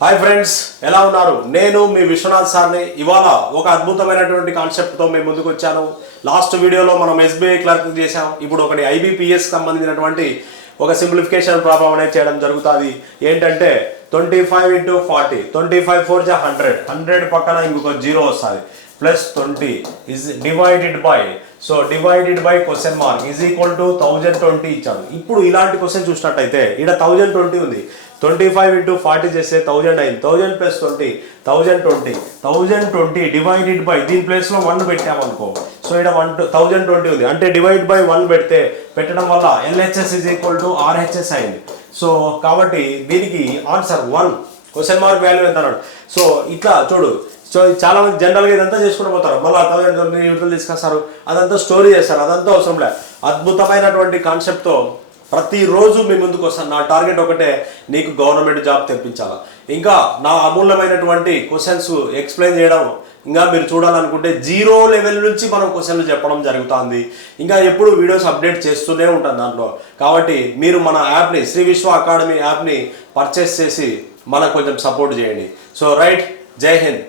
Hi friends, ఎలా ఉన్నారు? నేను మీ విశ్వనాథ్ సార్ని. ఇవాళ ఒక అద్భుతమైనటువంటి కాన్సెప్ట్తో మేము ముందుకు వచ్చాను. లాస్ట్ వీడియోలో మనం ఎస్బీఐ క్లర్క్ చేసాం. ఇప్పుడు ఒకటి ఐబీపీఎస్ సంబంధించినటువంటి ఒక సింప్లిఫికేషన్ ప్రాబ్లం అనేది చేయడం జరుగుతుంది. ఏంటంటే 25 × 40, 25 4 = 100, 100 పక్కన ఇంకొక 0 వస్తుంది, plus 20 is divided by, so divided by question mark is equal to 1020 ఇచ్చాను. ఇప్పుడు ఇలాంటి క్వశ్చన్ చూసినట్టయితే ఇక్కడ 1020 ఉంది. 25 × 40 చేస్తే 1000 అయింది. 1000 + 20 1020 డివైడెడ్ బై, దీని ప్లేస్లో 1 పెట్టామనుకో, సో ఇక్కడ 1020 ఉంది. అంటే డివైడ్ బై 1 పెట్టడం వల్ల LHS is equal to RHS అయింది. సో కాబట్టి దీనికి ఆన్సర్ 1. క్వశ్చన్ మార్క్ వాల్యూ ఎంత అన్నాడు. సో ఇట్లా చూడు. సో చాలా మంది జనరల్గా ఇదంతా చేసుకుంటూ పోతారు, మళ్ళీ 1020 యూనిట్లు తీసుకొస్తారు, అదంతా స్టోరీ చేస్తారు, అదంతా అవసరం లేదు. అద్భుతమైనటువంటి కాన్సెప్ట్తో ప్రతిరోజు మీ ముందుకు వస్తాను. నా టార్గెట్ ఒకటే, నీకు గవర్నమెంట్ జాబ్ తెప్పించాలా. ఇంకా నా అమూల్యమైనటువంటి క్వశ్చన్స్ ఎక్స్ప్లెయిన్ చేయడం ఇంకా మీరు చూడాలనుకుంటే 0 లెవెల్ నుంచి మనం క్వశ్చన్లు చెప్పడం జరుగుతుంది. ఇంకా ఎప్పుడు వీడియోస్ అప్డేట్ చేస్తూనే ఉంటాను దాంట్లో. కాబట్టి మీరు మన యాప్ని, శ్రీ విశ్వ అకాడమీ యాప్ని పర్చేస్ చేసి మనకు కొంచెం సపోర్ట్ చేయండి. సో రైట్, జై హింద్.